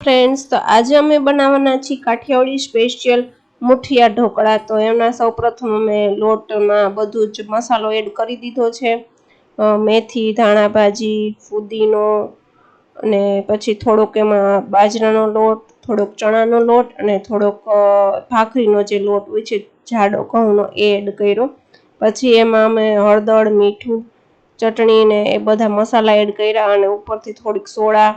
Friends, તો આજે અમે બનાવવાના છીએ કાઠિયાવાડી સ્પેશિયલ મુઠિયા ઢોકળા। તો એના સૌપ્રથમ અમે લોટમાં બધું જ મસાલો એડ કરી દીધો છે। મેથી, ધાણા ભાજી, ફુદીનો અને પછી થોડોક એમાં બાજરાનો લોટ, થોડોક ચણાનો લોટ અને થોડોક ભાખરીનો જે લોટ હોય છે જાડો ઘઉંનો એ એડ કર્યો। પછી એમાં અમે હળદર, મીઠું, ચટણી ને એ બધા મસાલા એડ કર્યા અને ઉપરથી થોડીક સોડા,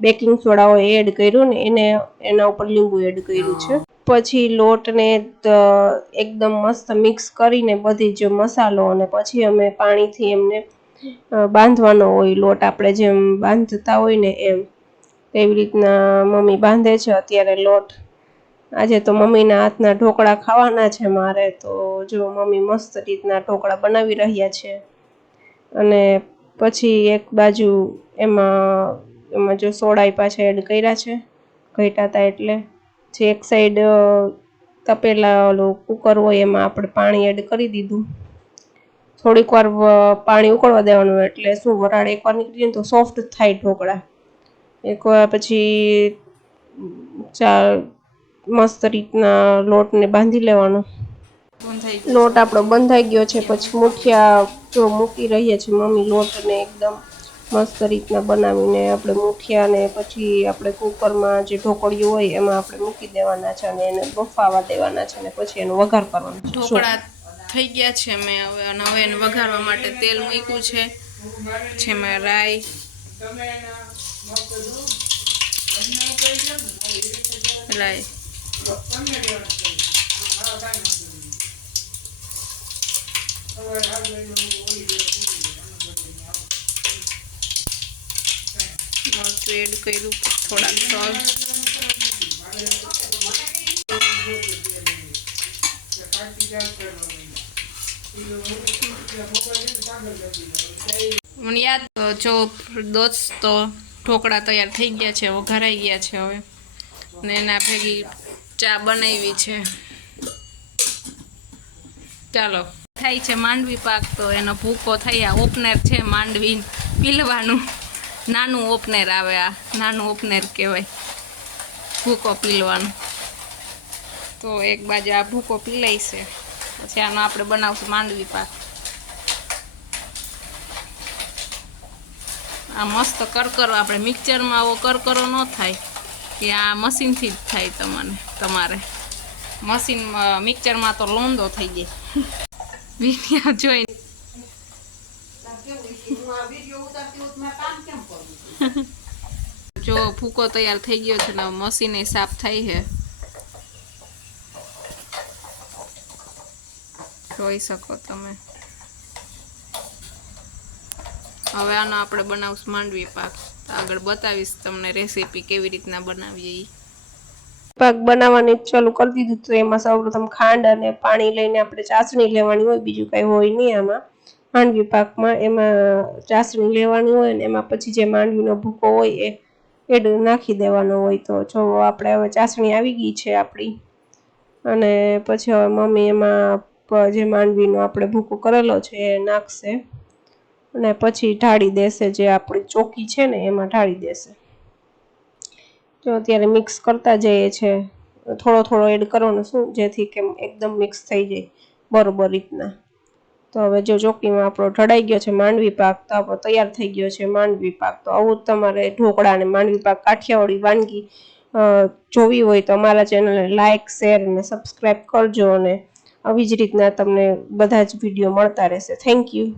બેકિંગ સોડા હોય એડ કર્યું ને એના ઉપર લીંબુ એડ કર્યું છે। પછી લોટને એકદમ મસ્ત મિક્સ કરીને બધી જ મસાલો અને પછી અમે પાણીથી એમને બાંધવાનો હોય લોટ, આપણે જેમ બાંધતા હોય ને એમ, એવી રીતના મમ્મી બાંધે છે અત્યારે લોટ। આજે તો મમ્મીના હાથના ઢોકળા ખાવાના છે મારે, તો જો મમ્મી મસ્ત રીતના ઢોકળા બનાવી રહ્યા છે। અને પછી એક બાજુ એમાં જો સોડા પાછા એડ કર્યા છે ઘટ્યા હતા એટલે। જે એક સાઈડ તપેલા ઓલું કુકર હોય એમાં આપણે પાણી એડ કરી દીધું, થોડીક વાર પાણી ઉકળવા દેવાનું, એટલે શું વરાળ એકવાર નીકળી જાય તો સોફ્ટ થાય ઢોકળા। એકવાર પછી મસ્ત રીતના લોટને બાંધી લેવાનો। લોટ આપણો બંધાઈ ગયો છે। પછી મુઠિયા જો મૂકી રહ્યા છે મમ્મી લોટને એકદમ મસ્ત રીતના બનાવીને આપણે મુઠિયાને પછી આપણે કુકરમાં જે ઢોકળિયું હોય એમાં આપણે મૂકી દેવાના છે અને એને બફાવા દેવાના છે અને પછી એનો વઘાર કરવાનો છે। ઢોકળા થઈ ગયા છે મેં હવે એને વઘારવા માટે તેલ મૂક્યું છે, જેમાં રાઈ, મરચું એડ કર્યું, થોડાક સોલ્ટ, મને યાદ જો દોસ્તો ઢોકળા તૈયાર થઈ ગયા છે, વઘારાઈ ગયા છે હવે, ને એના ભેગી ચા બનાવી છે। ચાલો, થાય છે માંડવી પાક, તો એનો ભૂકો થઈ, આ ઓપનર છે માંડવી પીલવાનું, નાનું ઓપનર આવે, આ નાનું ઓપનર કહેવાય ભૂકો પીલવાનું। તો એક બાજુ આ ભૂકો પીલાય છે, પછી આનો આપણે બનાવશું માંડવી પાક। આ મસ્ત કરકરો, આપણે મિક્સરમાં આવો કરકરો ન થાય, કે આ મશીનથી જ થાય તમારે મશીનમાં, મિક્સરમાં તો લોંદો થઈ જાય વિડીયો જોઈ। જો ભૂકો તૈયાર થઈ ગયો છે ને મશીને સાફ થાય છે, જોઈ શકો તમે। હવે આનો આપણે બનાવશું માંડવી પાક, આગળ બતાવીશ તમને રેસીપી કેવી રીતના બનાવીએ। પાક બનાવવાની ચાલુ કરી દીધું, તો એમાં સૌપ્રથમ ખાંડ અને પાણી લઈને આપણે ચાસણી લેવાની હોય, બીજું કઈ હોય નહીં આમાં માંડવી પાકમાં। એમાં ચાસણી લેવાની હોય ને એમાં પછી જે માંડવીનો ભૂકો હોય એ એડ નાખી દેવાનો હોય। તો જો આપણે હવે ચાસણી આવી ગઈ છે આપણી, અને પછી હવે મમ્મી એમાં જે માંડવીનો આપણે ભૂકો કરેલો છે એ નાખશે અને પછી ઢાળી દેશે, જે આપણી ચોકી છે ને એમાં ઢાળી દેશે। જો અત્યારે મિક્સ કરતા જઈએ છે, થોડો થોડો એડ કરવાનો, શું જેથી કે એકદમ મિક્સ થઈ જાય બરોબર રીતના। તો હવે જો ચોકીમાં આપણો ઢળાઈ ગયો છે માંડવી પાક, તો આપણો તૈયાર થઈ ગયો છે માંડવી પાક। તો આવું તમારે ઢોકળા અને માંડવી પાક કાઠિયાવાડી વાનગી જોવી હોય તો અમારા ચેનલને લાઇક, શેર અને સબસ્ક્રાઈબ કરજો, અને આવી જ રીતના તમને બધા જ વિડીયો મળતા રહેશે। Thank you.